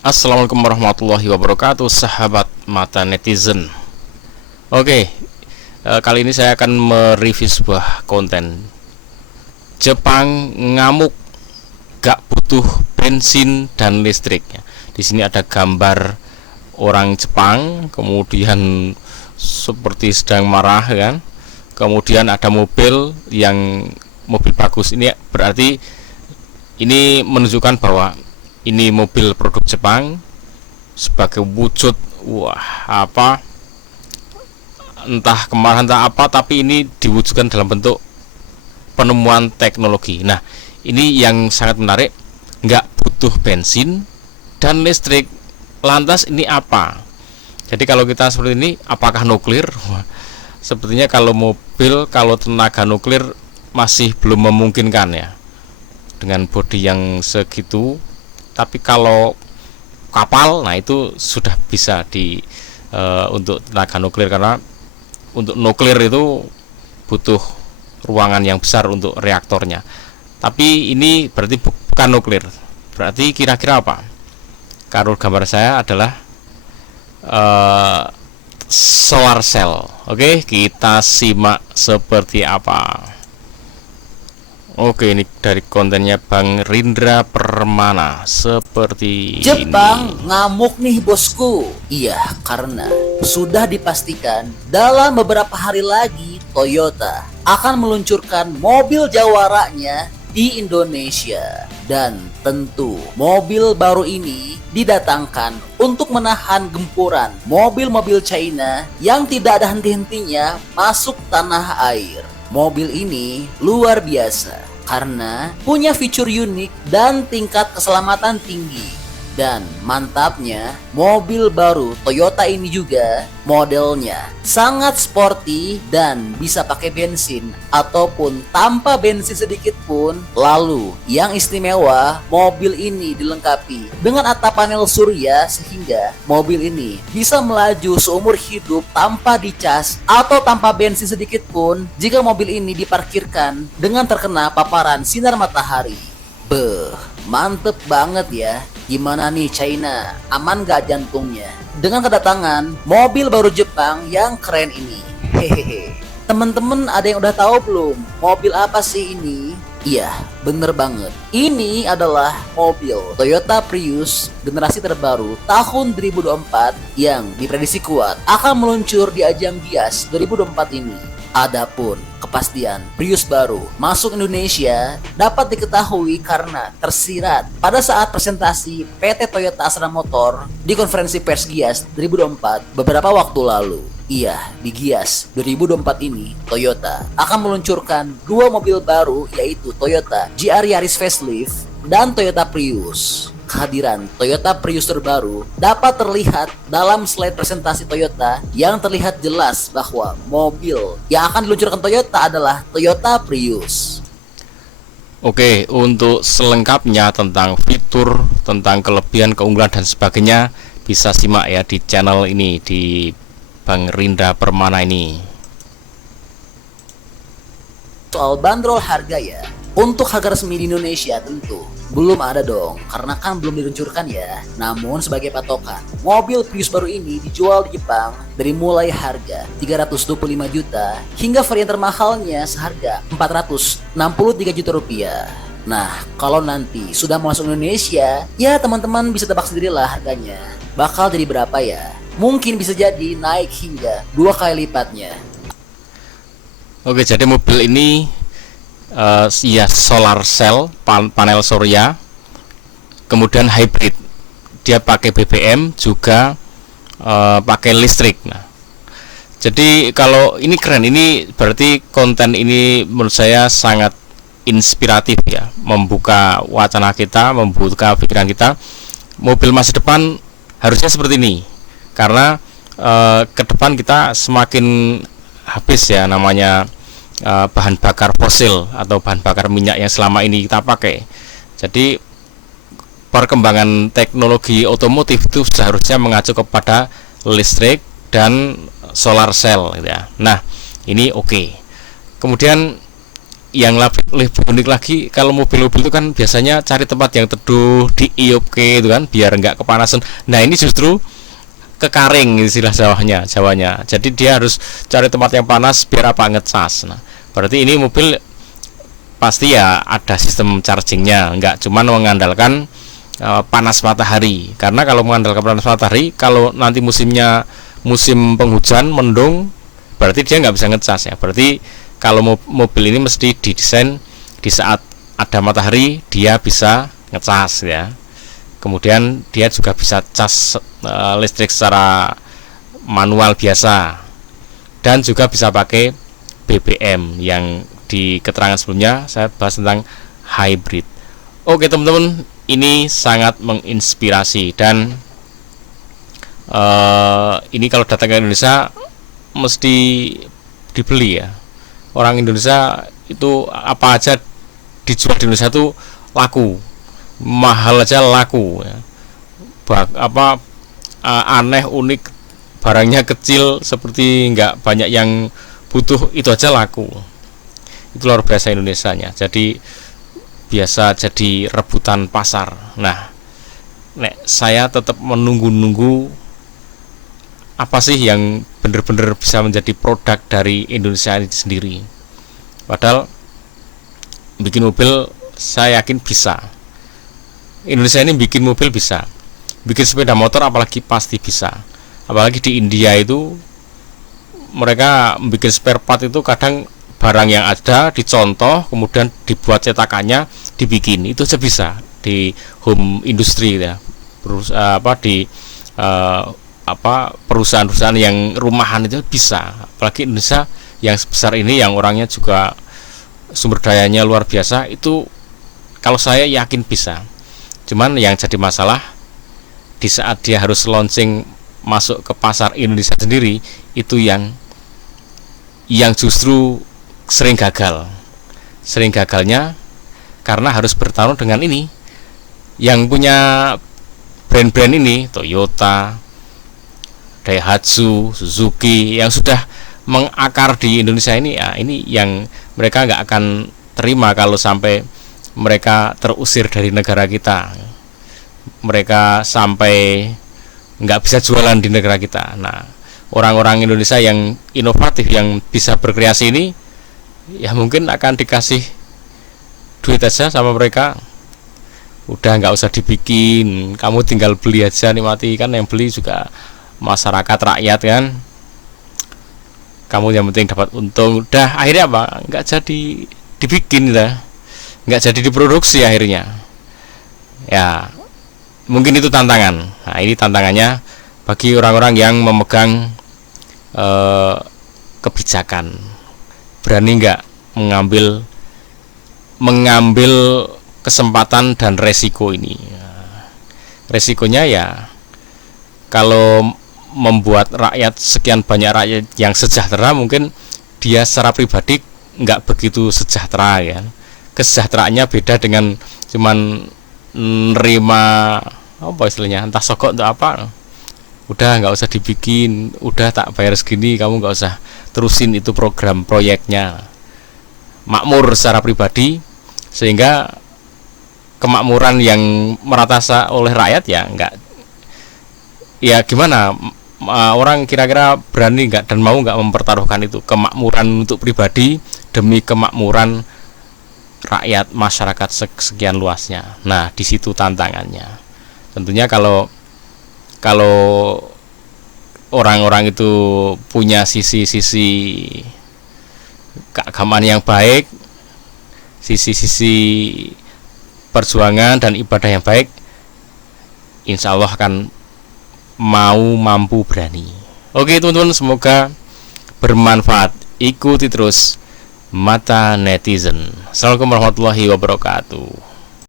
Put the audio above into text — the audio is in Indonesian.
Assalamualaikum warahmatullahi wabarakatuh, sahabat mata netizen. Oke, kali ini saya akan mereview sebuah konten. Jepang ngamuk, gak butuh bensin dan listrik. Di sini ada gambar orang Jepang, kemudian seperti sedang marah kan. Kemudian ada mobil mobil bagus. Ini berarti ini menunjukkan bahwa ini mobil produk Jepang sebagai wujud entah kemarahan entah apa, tapi ini diwujudkan dalam bentuk penemuan teknologi. Nah, ini yang sangat menarik, nggak butuh bensin dan listrik. Lantas ini apa? Jadi kalau kita seperti ini, apakah nuklir? Sepertinya kalau mobil, kalau tenaga nuklir masih belum memungkinkan ya, dengan bodi yang segitu. Tapi kalau kapal, nah itu sudah bisa untuk tenaga nuklir, karena untuk nuklir itu butuh ruangan yang besar untuk reaktornya. Tapi ini berarti bukan nuklir. Berarti kira-kira apa? Kalau gambar saya adalah solar cell. Oke, kita simak seperti apa. Oke, ini dari kontennya Bang Rindra Permana seperti Jepang ini. ngamuk nih bosku. Iya, karena sudah dipastikan dalam beberapa hari lagi Toyota akan meluncurkan mobil jawaranya di Indonesia. Dan tentu mobil baru ini didatangkan untuk menahan gempuran mobil-mobil China yang tidak ada henti-hentinya masuk tanah air. Mobil ini luar biasa karena punya fitur unik dan tingkat keselamatan tinggi. Dan mantapnya, mobil baru Toyota ini juga modelnya sangat sporty dan bisa pakai bensin ataupun tanpa bensin sedikit pun. Lalu yang istimewa, mobil ini dilengkapi dengan atap panel surya sehingga mobil ini bisa melaju seumur hidup tanpa dicas atau tanpa bensin sedikit pun jika mobil ini diparkirkan dengan terkena paparan sinar matahari. Beuh, mantep banget ya. Gimana nih China? Aman gak jantungnya? Dengan kedatangan mobil baru Jepang yang keren ini. Hehehe. Temen-temen ada yang udah tahu belum? Mobil apa sih ini? Iya, bener banget. Ini adalah mobil Toyota Prius generasi terbaru tahun 2024 yang diprediksi kuat akan meluncur di ajang Gias 2024 ini. Adapun kepastian Prius baru masuk Indonesia dapat diketahui karena tersirat pada saat presentasi PT Toyota Astra Motor di konferensi pers Gias 2024 beberapa waktu lalu. Iya, di Gias 2024 ini Toyota akan meluncurkan dua mobil baru, yaitu Toyota GR Yaris Facelift dan Toyota Prius. Kehadiran Toyota Prius terbaru dapat terlihat dalam slide presentasi Toyota yang terlihat jelas bahwa mobil yang akan diluncurkan Toyota adalah Toyota Prius. Oke, untuk selengkapnya tentang fitur, tentang kelebihan, keunggulan dan sebagainya bisa simak ya di channel ini, di Bang Rindra Permana ini. Soal bandrol harga ya, untuk harga resmi di Indonesia tentu belum ada dong, karena kan belum diluncurkan ya. Namun sebagai patokan, mobil Prius baru ini dijual di Jepang dari mulai harga 325 juta hingga varian termahalnya seharga 463 juta rupiah. Nah, kalau nanti sudah masuk Indonesia, ya teman-teman bisa tebak sendirilah harganya bakal jadi berapa ya. Mungkin bisa jadi naik hingga 2 kali lipatnya. Oke, jadi mobil ini ya solar cell, panel surya, kemudian hybrid. Dia pakai BBM juga pakai listrik. Nah, jadi kalau ini keren, ini berarti konten ini menurut saya sangat inspiratif ya, membuka wacana kita, membuka pikiran kita. Mobil masa depan harusnya seperti ini, karena ke depan kita semakin habis ya namanya bahan bakar fosil atau bahan bakar minyak yang selama ini kita pakai. Jadi perkembangan teknologi otomotif itu seharusnya mengacu kepada listrik dan solar cell gitu ya. Nah, ini oke. Kemudian yang lebih unik lagi, kalau mobil-mobil itu kan biasanya cari tempat yang teduh, diiup-ke itu kan biar nggak kepanasan. Nah ini justru kekaring istilah Jawanya. Jadi dia harus cari tempat yang panas biar apa, ngecas. Nah berarti ini mobil pasti ya ada sistem chargingnya, nggak cuman mengandalkan panas matahari. Karena kalau mengandalkan panas matahari, kalau nanti musim penghujan, mendung, berarti dia nggak bisa ngecas ya. Berarti kalau mobil ini mesti didesain di saat ada matahari dia bisa ngecas ya. Kemudian dia juga bisa cas listrik secara manual biasa, dan juga bisa pakai BBM yang di keterangan sebelumnya saya bahas tentang hybrid. Oke teman-teman, ini sangat menginspirasi, dan ini kalau datang ke Indonesia mesti dibeli ya. Orang Indonesia itu apa aja dijual di Indonesia itu laku, mahal aja laku ya. Aneh, unik, barangnya kecil seperti nggak banyak yang butuh, itu aja laku. Itu luar biasa Indonesianya. Jadi biasa jadi rebutan pasar. Nah, saya tetap menunggu apa sih yang benar-benar bisa menjadi produk dari Indonesia ini sendiri. Padahal bikin mobil saya yakin bisa. Indonesia ini bikin mobil bisa, bikin sepeda motor apalagi pasti bisa. Apalagi di India itu mereka bikin spare part itu kadang barang yang ada dicontoh, kemudian dibuat cetakannya, dibikin, itu aja bisa di home industry ya. Perusahaan-perusahaan yang rumahan itu bisa. Apalagi Indonesia yang sebesar ini, yang orangnya juga sumber dayanya luar biasa, itu kalau saya yakin bisa. Cuman yang jadi masalah di saat dia harus launching masuk ke pasar Indonesia sendiri, itu yang justru sering gagalnya karena harus bertarung dengan ini yang punya brand-brand ini, Toyota, Daihatsu, Suzuki, yang sudah mengakar di Indonesia ini. Ya, ini yang mereka nggak akan terima kalau sampai mereka terusir dari negara kita, mereka sampai nggak bisa jualan di negara kita. Nah, orang-orang Indonesia yang inovatif, yang bisa berkreasi ini, ya mungkin akan dikasih duit aja sama mereka, udah nggak usah dibikin, kamu tinggal beli aja, nikmati. Kan yang beli juga masyarakat, rakyat kan, kamu yang penting dapat untung. Udah akhirnya apa, nggak jadi dibikin lah, nggak jadi diproduksi akhirnya ya. Mungkin itu tantangan. Nah ini tantangannya bagi orang-orang yang memegang kebijakan, berani nggak mengambil kesempatan dan resiko ini. Resikonya ya kalau membuat rakyat, sekian banyak rakyat yang sejahtera, mungkin dia secara pribadi nggak begitu sejahtera ya. Kesejahteraannya beda dengan cuman nerima apa istilahnya, entah sokok untuk apa, udah nggak usah dibikin, udah tak bayar segini, kamu nggak usah terusin itu program proyeknya. Makmur secara pribadi, sehingga kemakmuran yang merata oleh rakyat ya nggak, ya gimana, orang kira-kira berani nggak dan mau nggak mempertaruhkan itu kemakmuran untuk pribadi demi kemakmuran rakyat, masyarakat sekian luasnya. Nah di situ tantangannya. Tentunya kalau orang-orang itu punya sisi-sisi keagamaan yang baik, sisi-sisi perjuangan dan ibadah yang baik, insya Allah akan mampu, berani. Oke teman-teman, semoga bermanfaat. Ikuti terus Mata Netizen. Assalamualaikum warahmatullahi wabarakatuh.